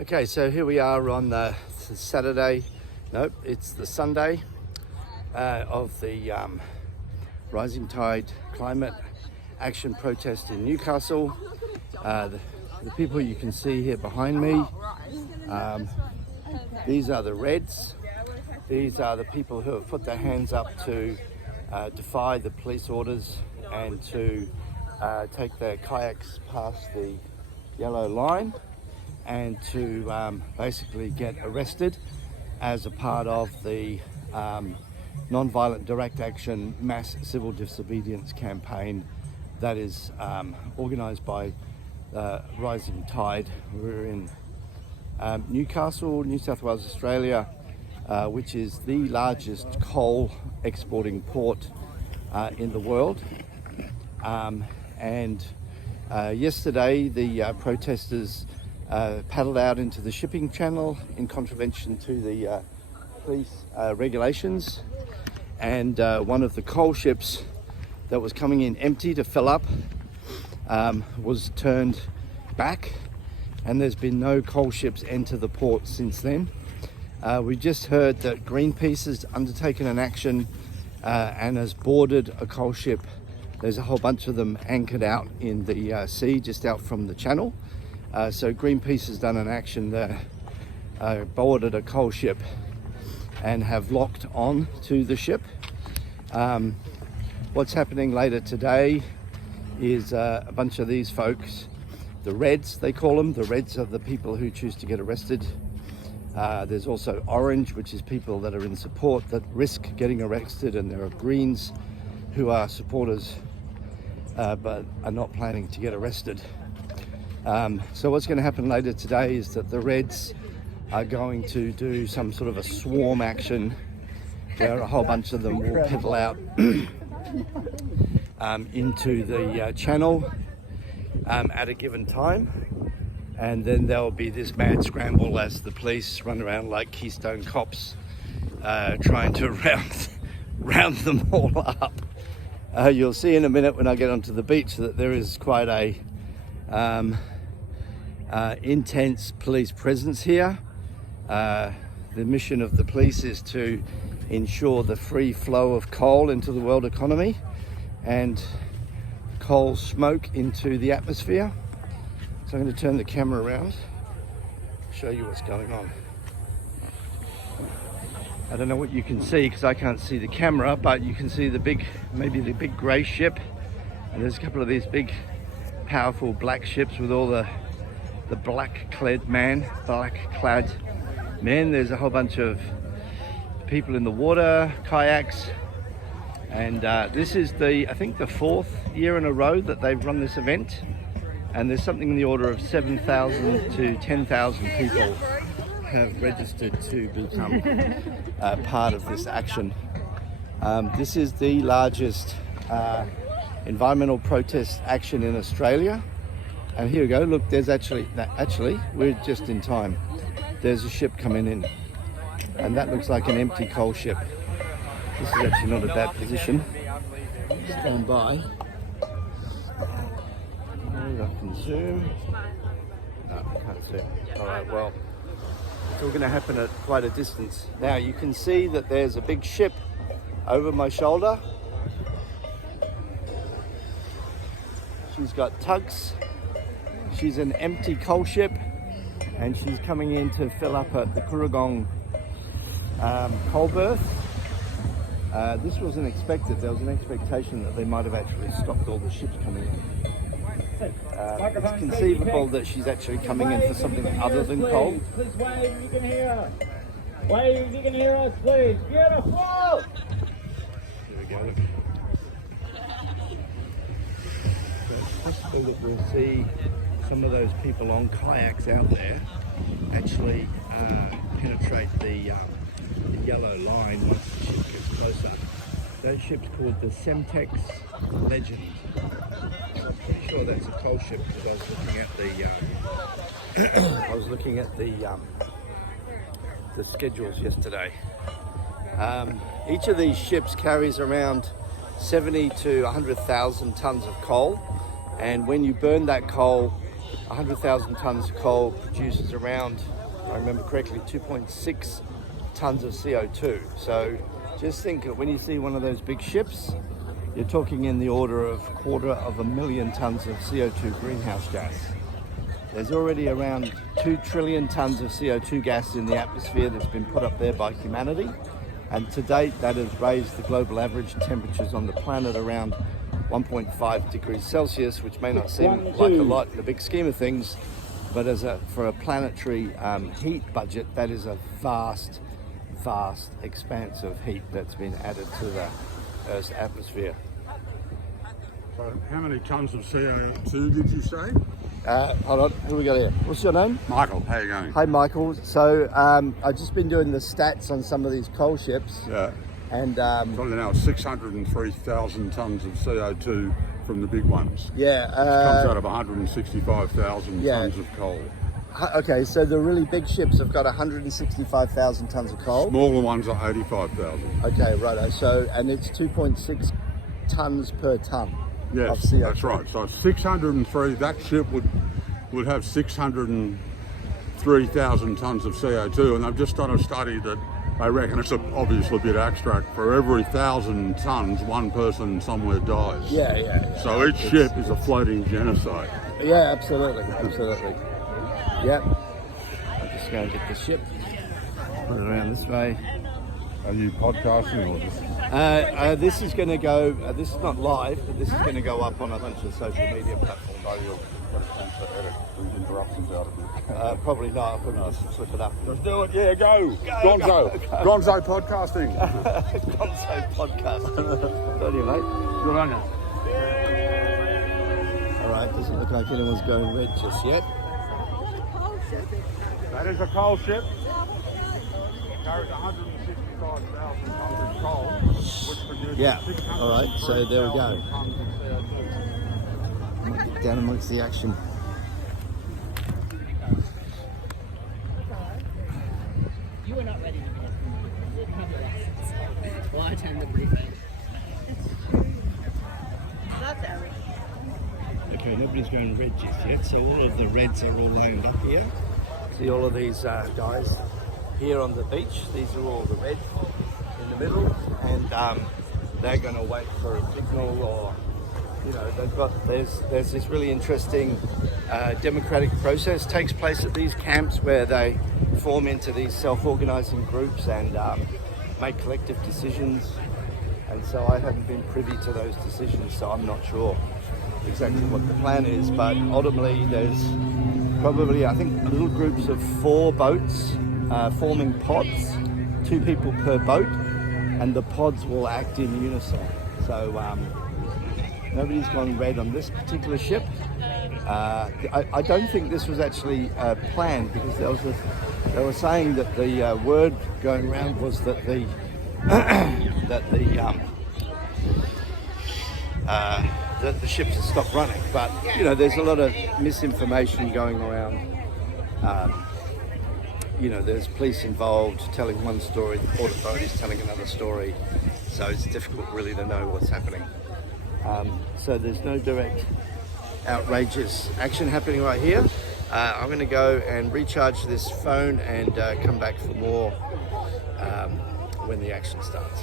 Okay, so here we are on the Saturday, nope, it's the Sunday of the Rising Tide Climate Action protest in Newcastle. The people you can see here behind me, these are the Reds. These are the people who have put their hands up to defy the police orders and to take their kayaks past the yellow line and to basically get arrested as a part of the non-violent direct action mass civil disobedience campaign that is organised by Rising Tide. We're in Newcastle, New South Wales, Australia, which is the largest coal exporting port in the world. Yesterday the protesters paddled out into the shipping channel in contravention to the police regulations, and one of the coal ships that was coming in empty to fill up was turned back, and there's been no coal ships enter the port since then. We just heard that Greenpeace has undertaken an action and has boarded a coal ship. There's a whole bunch of them anchored out in the sea just out from the channel. So Greenpeace has done an action there, boarded a coal ship and have locked on to the ship. What's happening later today is a bunch of these folks, the Reds they call them, the Reds are the people who choose to get arrested. There's also Orange, which is people that are in support that risk getting arrested, and there are Greens who are supporters but are not planning to get arrested. So what's going to happen later today is that the Reds are going to do some sort of a swarm action where a whole bunch of them will pedal out into the channel at a given time, and then there'll be this mad scramble as the police run around like Keystone cops trying to round them all up. You'll see in a minute when I get onto the beach that there is quite a intense police presence here. The mission of the police is to ensure the free flow of coal into the world economy and coal smoke into the atmosphere. So I'm going to turn the camera around, show you what's going on. I don't know what you can see because I can't see the camera, but you can see the big, maybe the big grey ship, and there's a couple of these big powerful black ships with all the black-clad men. There's a whole bunch of people in the water, kayaks, and this is I think the fourth year in a row that they've run this event, and there's something in the order of 7,000 to 10,000 people have registered to become part of this action. This is the largest environmental protest action in Australia. And here we go, look, there's actually, we're just in time. There's a ship coming in, and that looks like an empty coal ship. This is actually not a bad position. Stand by. Maybe I can zoom. No, I can't zoom. All right, well, it's all gonna happen at quite a distance. Now you can see that there's a big ship over my shoulder. She's got tugs. She's an empty coal ship, and she's coming in to fill up at the Kooragang coal berth. This wasn't expected. There was an expectation that they might have actually stopped all the ships coming in. It's conceivable that she's actually coming in for something other than coal. Please wave if you can hear us. Wave if you can hear us, please. Beautiful! Here we go. Look. So it's possible that we'll see some of those people on kayaks out there actually penetrate the yellow line once the ship gets closer. That ship's called the Semtex Legend. I'm pretty sure that's a coal ship because I was looking at the schedules yesterday. Each of these ships carries around 70 to 100,000 tons of coal, and when you burn that coal, 100,000 tons of coal produces around, if I remember correctly, 2.6 tons of CO2. So just think that when you see one of those big ships, you're talking in the order of 250,000 tons of CO2 greenhouse gas. There's already around 2 trillion tons of CO2 gas in the atmosphere that's been put up there by humanity. And to date, that has raised the global average temperatures on the planet around 1.5 degrees Celsius, which may not seem like a lot in the big scheme of things, but for a planetary heat budget, that is a vast expanse of heat that's been added to the Earth's atmosphere. So how many tons of CO2 did you say? Hold on, who we got here? What's your name? Michael, how you going? Hi, Michael. So I've just been doing the stats on some of these coal ships. Yeah. And So now 603,000 tons of CO2 from the big ones. yeah, Comes out of 165,000 yeah. tons of coal. Okay, so the really big ships have got 165,000 tons of coal. Smaller ones are 85,000. Okay, righto. So, and it's 2.6 tons per ton of Yes, CO2. that's right. So 603, that ship would have 603,000 tons of CO2, and they've just done a study that I reckon it's obviously a bit abstract. For every 1,000 tons, one person somewhere dies. Yeah. So each ship is a floating genocide. Yeah, absolutely. Yep. I'm just going to get the ship, put it around this way. Are you podcasting or just? This is going to go, this is not live, but this is going to go up on a bunch of social media platforms. Interruptions out of it. Probably not, I'll probably just flip it up. Let's do it, yeah, go! Gonzo! Gonzo podcasting! Gonzo podcast. What do you, mate? Good on you. Alright, doesn't look like anyone's going red just yet. That is a coal ship. Carries 165,000 tons of coal, which produces Yeah, 603,000 alright, so there we go. tons of CO2. Get down amongst the action. You were not ready to be well, I turned the briefing. Okay, nobody's going red just yet, so all of the reds are all lined up here. See all of these guys here on the beach. These are all the reds in the middle, and they're going to wait for a signal, or there's this really interesting democratic process takes place at these camps where they form into these self-organizing groups and make collective decisions. And so I haven't been privy to those decisions, so I'm not sure exactly what the plan is, but ultimately there's probably, I think, little groups of 4 boats forming pods, 2 people per boat, and the pods will act in unison. So nobody's gone red on this particular ship. I don't think this was actually planned, because they were saying that the word going around was that the that the ships have stopped running, but there's a lot of misinformation going around. There's police involved telling one story, the port authorities telling another story, so it's difficult really to know what's happening. So there's no direct outrageous action happening right here. I'm going to go and recharge this phone and come back for more when the action starts.